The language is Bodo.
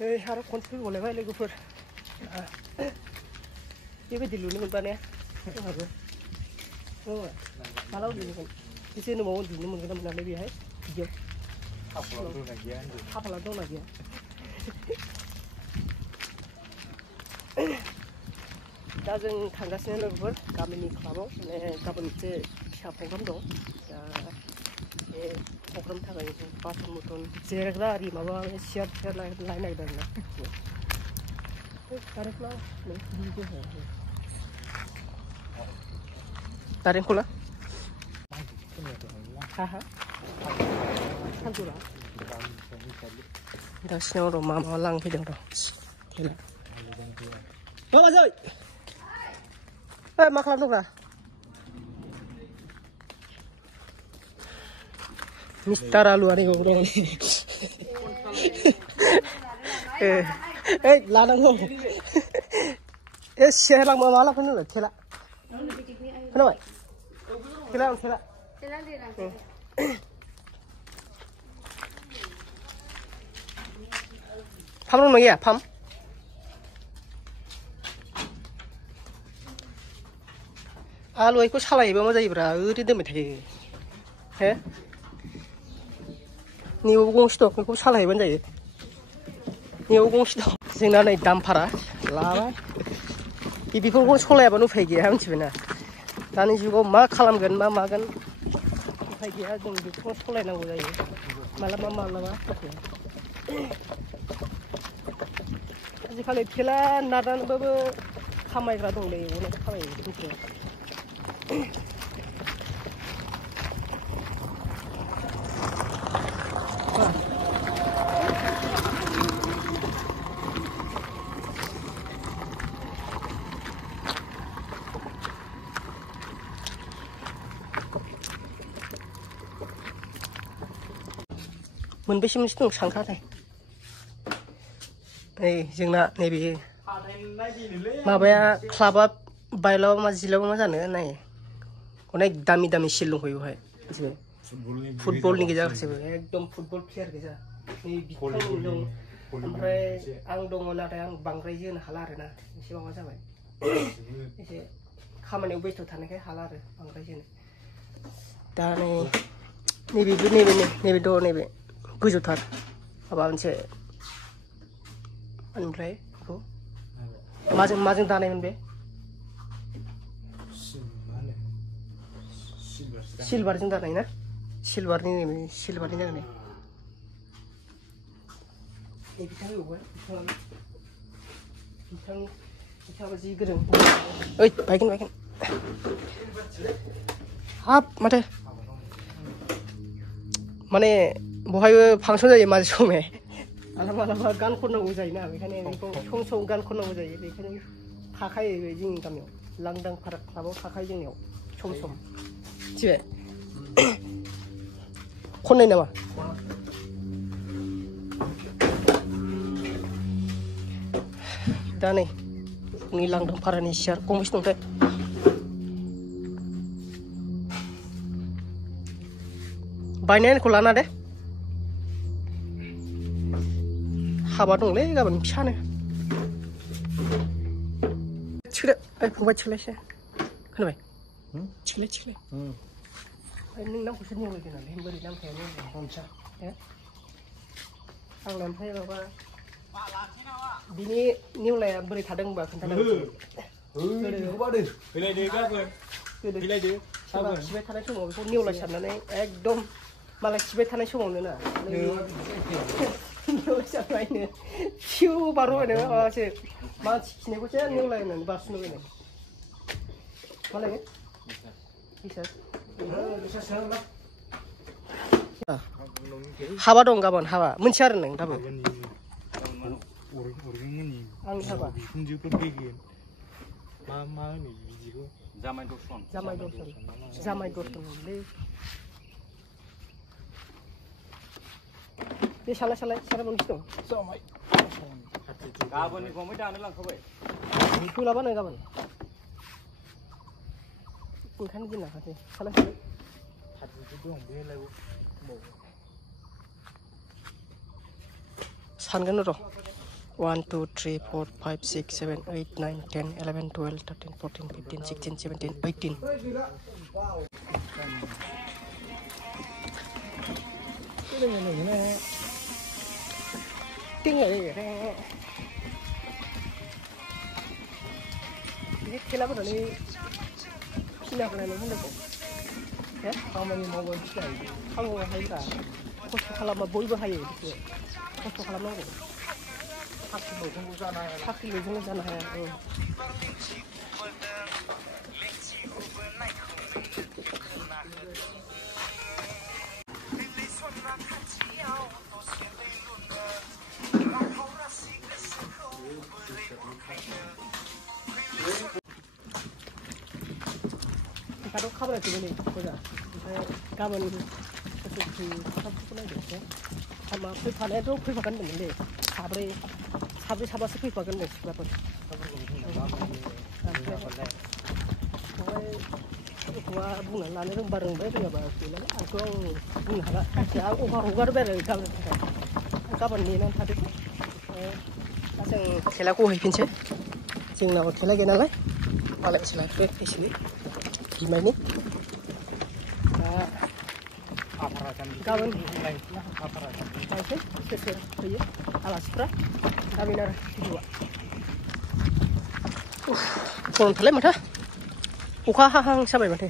आरो खनसे फैबावलायबाय लोगोफोर बेबायदि लुनो मोनबा ने जोंहाबो माला उन्दुगोन एसे न'आव उन्दुनो मोनगोन ना मोनालै बेहाय बिदियाव खाफाला दंना गैया दा जों थांगासिनो लोगोफोर गामिनि क्लाबाव माने गाबोन मोनसे फिसा प्रग्राम दं दा बे प्रग्रामनि थाखाय जों बासन बुथन जिरायग्रा आरि माबा सियार लायनो नागिरदों आरोना नारेंखला हा सानजौरा दा सिनाव र' मा मा लांफैदों र' बाजै मा खालामदोंब्रा मिस्टार आलुआरि दं लानांगौ सियार लांबा मा लांफैनो थेला खोनाबाय थेला फाम दंना गैया फाम आलुखौ सालायोबा मा जायोब्रा ओरैनो दोनबाय थायो हे नैयाव गंसे दं बेखौ सालायहैबानो जायो नैयाव गंसे दं जोंना नै दामफारा लाबाय बेफोरखौ सलायाबानो उफाय गैया मिथिबायना दानि जुगाव मा खालामगोन मा मागोन उफाय गैया जों बेखौ सलायनांगौ जायो मालाबा आजिखालि थेला नारनानैबाबो खामायग्रा दंलै अनेक खामायो मिथिबाय मोनबेसे दं सानखाथाय नै जोंना नैबे माबाया क्लाबा बायलाबा मा जिलाबा मा जानो नाय अनेक दामि दामि सिल दंखायो बेवहाय मिथिबाय फुटबलनि गोजा गासैबो एकदम फुटबल प्लेयार गोजा नै बिथां दं ओमफ्राय आं दङ नाथाय आं बांद्राय जोनो हाला आरोना एसे माबा जाबाय एसे खामानियाव बेस्थ' थानायखाय हाला आरो बांद्राय जोनो दा नैबे दं नैबे गोजौथार माबा मोनसे ओमफ्राय बेखौ माजों दानायमोन बे सिलभारजों दानाय ना सिलभारनि जागोन बिथाङाबो जि गोरों ओइ बायगोन हाब माथो माने बहायबो फांसन जायो माजे समाय मालाबा गान खननांगौ जायोना बेखायनो बेखौ सम गान खननांगौ जायो बेखायनो थाखायो जोंनि गामियाव लांदां फाराग क्लाबाव थाखायो जोंनियाव सम मिथिबाय खननाय नामा दा नै जोंनि लांदां फारानि सियार गंबेसे दंथाय बायनायखौ लाना दे हाबा दंलै गाबोन फिसानो थिखोदो फंबाय थिखोलायसै खोनाबाय थिखोलाय नों नामखौसो नेवलायदों नालाय बोरै नामखाया नेवलाय आंना ओमफ्राय माबा बिनि नेवलाया बोरै थादों होनबा खोन्थादों खिबाय थानाय समाव बेखौ नेवलाय सारनानै एकदम मालाय खिबाय थानाय समावनो ना नेवलाय सारबायनो फिउ बारबायनो माबासो मानसि खिनायखौसो नेवलाय होननानै बारस'नोबायनो मालाय हाबा दं गाबोन हाबा मोनसे आरो नों दाबो आंनि हाबा जामाय दर्शनलै बे सारा मोनसे दं गाबोननिखौ दानो लांखाबाय सोलाबानो गाबोन ओंखायनो दिन लाखासै सालाय सानगोन र' 1 2 3 4 5 6 7 8 9 10 11 12 13 14 15 16 17 18 tiếng này cái खेला bắt đầu đi khi nào cái này nó không được ya kalau mau mau kita kalau hay cả khusus kalau mau bolu hay gitu khusus kalau mau hak kilo jung sana ya Kado kabar itu nih, kau kabar itu seperti apa pun ada ya. Sama pipakan itu pipakan dengan deh. Sabar pipakan deh berapa? Gua bunga lalu itu bareng baru ya baru sih. Lalu aku bunga lah. Ya aku ugar baru kabar ini nanti tadi. Asing खेला को हैफिनसै जोंनाव खेला गैया नालाय मालाय खेलाखौ एसेलै gimana gawan masih sesuai ya alaspra kami nara dua kurang terlalu mana uka hang sampai mana